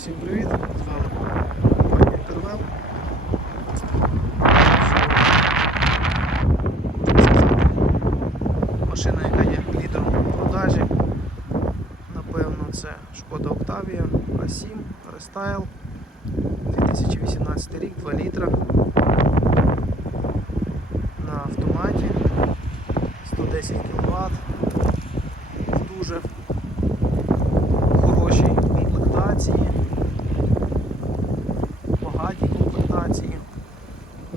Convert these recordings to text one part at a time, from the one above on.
всім привіт! З вами компанія Інтервал. Машина, яка є лідером у продажі. Напевно, це Шкода Octavia A7 Restyle 2018 рік, 2 літра. На автоматі 110 кВт. В дуже хорошій комплектації, багатій комплектації.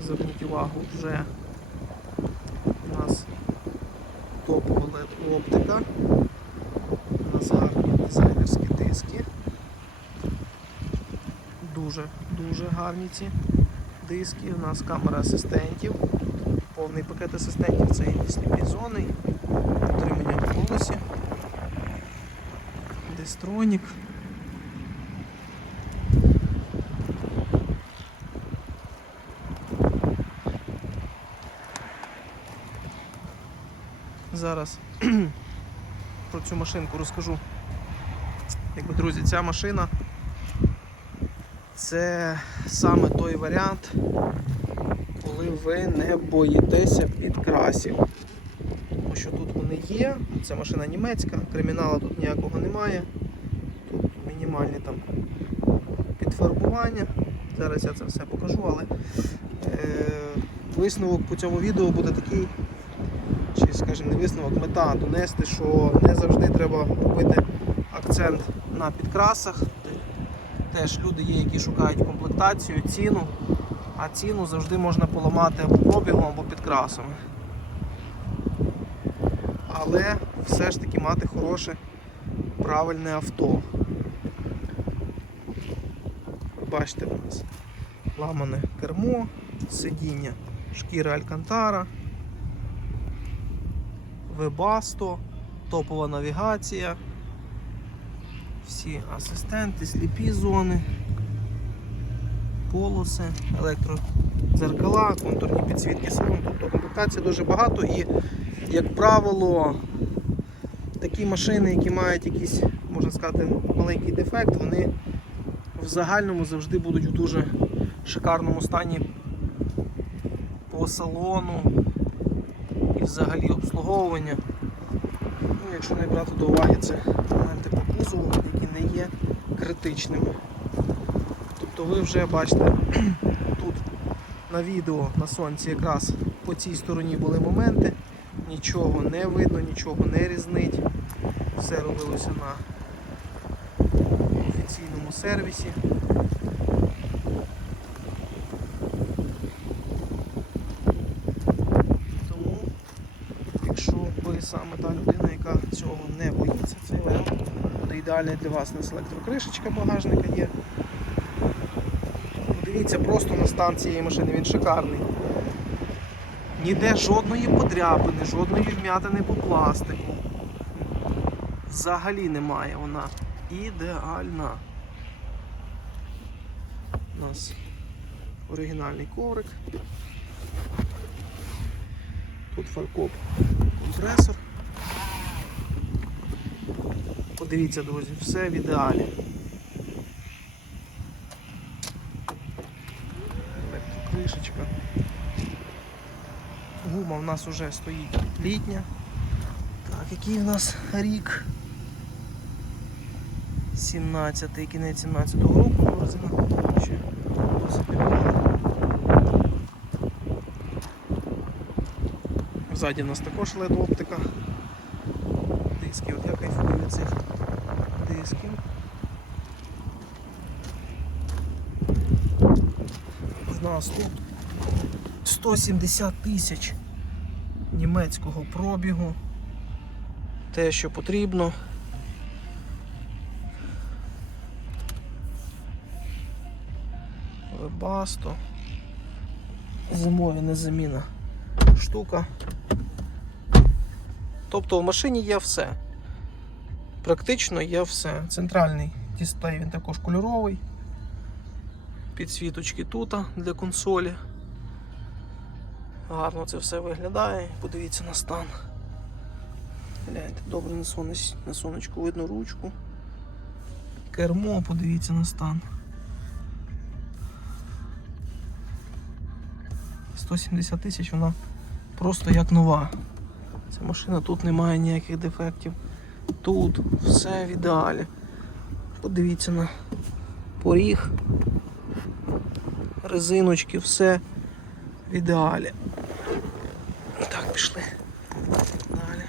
Зверніть увагу, вже у нас топова LED оптика, у нас гарні дизайнерські диски. Дуже дуже гарні ці диски. У нас камера асистентів, повний пакет асистентів це і сліпі зони, утримання в голосі. Дестронік. Зараз про цю машинку розкажу. Якби, друзі, ця машина це саме той варіант, коли ви не боїтеся підкрасів. Тому що тут вони є, це машина німецька, криміналу тут ніякого немає. Тут мінімальні там підфарбування. Зараз я це все покажу, але е, висновок по цьому відео буде такий, чи скажімо, не висновок, мета донести, що не завжди треба робити акцент на підкрасах. Теж люди є, які шукають комплектацію, ціну, а ціну завжди можна поламати або пробігом, або підкрасами. Але все ж таки мати хороше, правильне авто. Бачите у нас ламане кермо, сидіння, шкіра Алькантара, Webasto, топова навігація, всі асистенти, сліпі зони, полоси, електродзеркала, контурні підсвітки салону. Тобто комплектації дуже багато і, як правило, такі машини, які мають якийсь, можна сказати, маленький дефект, вони в загальному завжди будуть в дуже шикарному стані по салону і взагалі обслуговування. Ну, якщо не брати до уваги, це моменти по кузову, які не є критичними. Тобто ви вже бачите тут на відео на сонці якраз по цій стороні були моменти, нічого не видно, нічого не різнить. Все робилося на офіційному сервісі. Тому, якщо ви саме та людина, цього не боїться, цей варіант буде ідеальний для вас. У нас електрокришечка багажника є. Подивіться просто на стан цієї машини, він шикарний. Ніде жодної подряпини, жодної вм'ятини по пластику. Взагалі немає вона. Ідеальна. У нас оригінальний коврик. Тут фаркоп компресор. Подивіться, друзі, все в ідеалі. Електрокришечка. Гума в нас вже стоїть літня. Так, який в нас рік? 17-й, кінець 17-го року резина ще досить непогана. Ззаді у нас також LED оптика. Диски, от я кайфую від цих дисків. В нас тут 170 тисяч німецького пробігу. Те, що потрібно. Вебасто. Зимою незаміна штука. Тобто в машині є все. Практично є все. Центральний дисплей він також кольоровий. Підсвіточки тут для консолі. Гарно це все виглядає. Подивіться на стан. Гляньте, добре на, сонеч... на сонечку видно ручку. Кермо, подивіться на стан. 170 тисяч вона просто як нова. Ця машина тут немає ніяких дефектів. Тут все в ідеалі. Подивіться на поріг, резиночки, все в ідеалі. Так, пішли. Далі.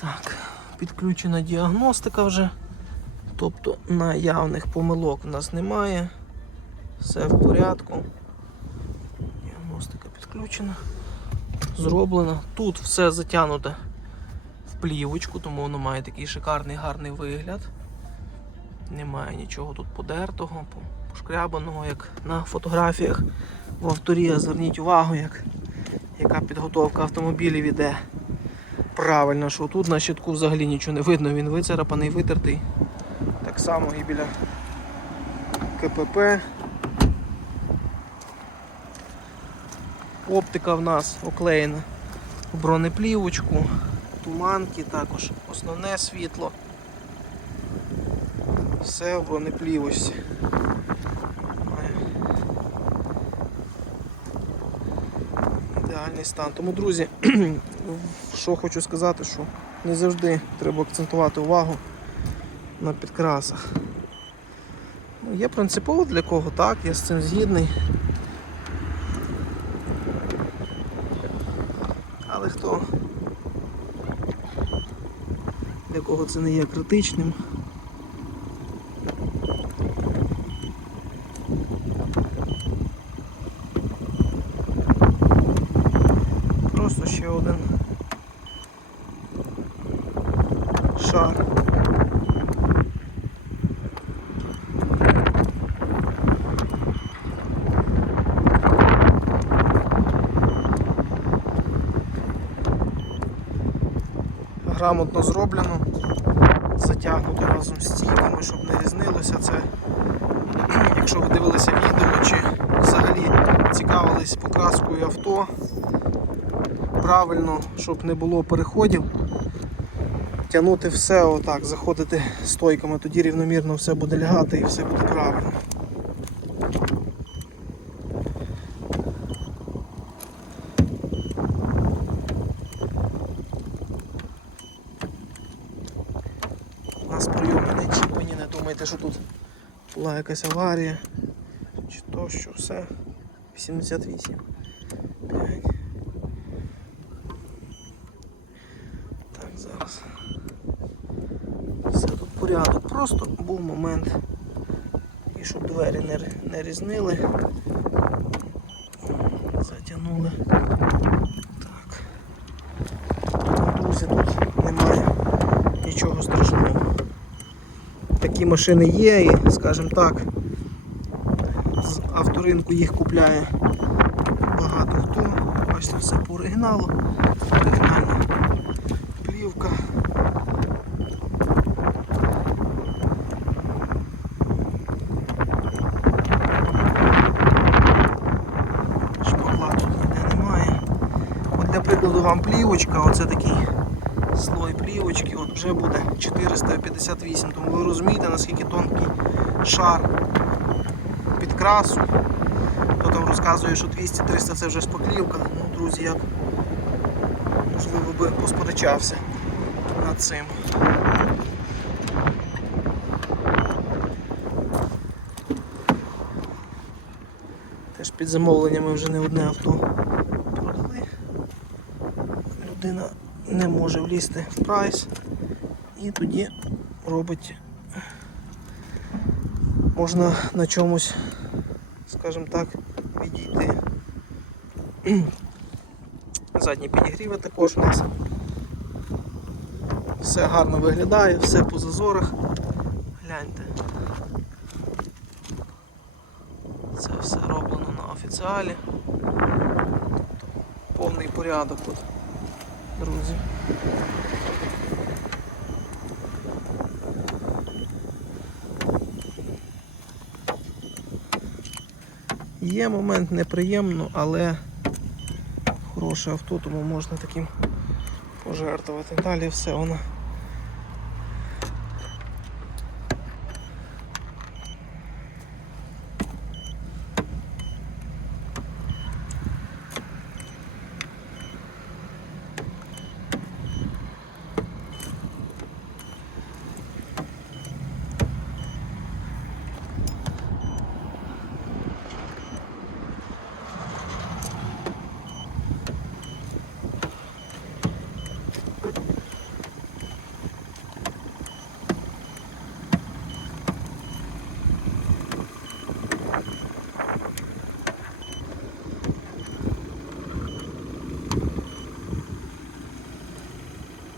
Так, підключена діагностика вже. Тобто наявних помилок в нас немає. Все в порядку. Діагностика підключена. Зроблена. Тут все затягнуте в плівочку, тому воно має такий шикарний гарний вигляд. Немає нічого тут подертого, по- пошкрябаного, як на фотографіях в авторі. Зверніть увагу, як, яка підготовка автомобілів іде. Правильно, що тут на щитку взагалі нічого не видно, він вицарапаний, витертий. Так само і біля КПП. Оптика в нас оклеєна в бронеплівочку, туманки також, основне світло. Все в бронеплівочці. Ідеальний стан. Тому, друзі, що хочу сказати, що не завжди треба акцентувати увагу на підкрасах. Ну, Є принципово для кого, так, я з цим згідний. Але хто для кого це не є критичним. Просто ще один шар. Грамотно зроблено, затягнуто разом з стійками, щоб не різнилося це. Якщо ви дивилися відео чи взагалі цікавились покраскою авто, правильно, щоб не було переходів, тягнути все отак, заходити стойками, тоді рівномірно все буде лягати і все буде правильно. У нас прийоми не чіпані, що тут була якась аварія. Чи то, що все. 88. 5. Так, зараз. Все тут порядок. Просто був момент. І щоб двері не, не різнили. Затягнули. Так. Ну, Друзі, тут немає нічого страшного. Такі машини є і, скажімо так, з авторинку їх купляє багато хто. Бачите, все по оригіналу. Оригінальна плівка. Шпакла ніде немає. От для прикладу вам плівочка, оце такий слой плівочки, от вже буде 458, тому ви розумієте наскільки тонкий шар підкрасу. Хто там розказує, що 200-300 це вже шпаклівка. Ну, друзі, я б можливо би посперечався над цим. Теж під замовленнями вже не одне авто продали. Людина не може влізти в прайс і тоді робить можна на чомусь, скажімо так, відійти. Задні підігріви також у нас. Все гарно виглядає, все по зазорах. Гляньте. Це все роблено на офіціалі. Повний порядок тут, друзі. Є момент неприємно, але хороше авто, тому можна таким пожертвувати. Далі все воно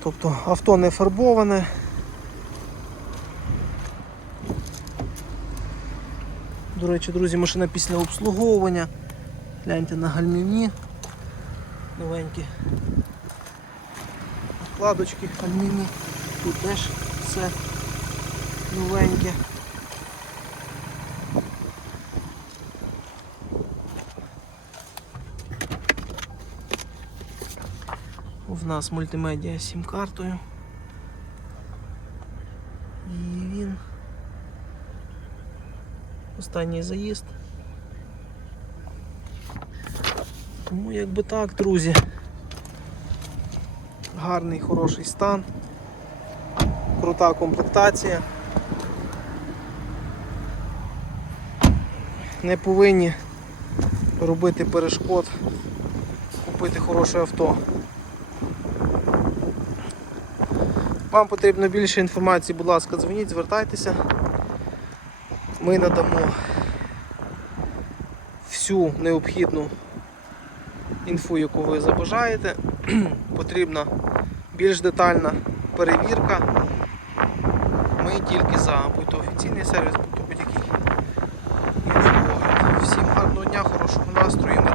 Тобто авто не фарбоване. До речі, друзі, машина після обслуговування. Гляньте на гальмівні. Новенькі. Вкладочки гальмівні. Тут теж все новеньке. В нас мультимедіа сім-картою. І він. Останній заїзд. Тому якби так, друзі. Гарний, хороший стан. Крута комплектація. Не повинні робити перешкод, купити хороше авто. вам потрібно більше інформації, будь ласка, дзвоніть, звертайтеся. Ми надамо всю необхідну інфу, яку ви забажаєте. Потрібна більш детальна перевірка. Ми тільки за будь-то офіційний сервіс, будь-то будь-який. Всім гарного дня, хорошого настрою.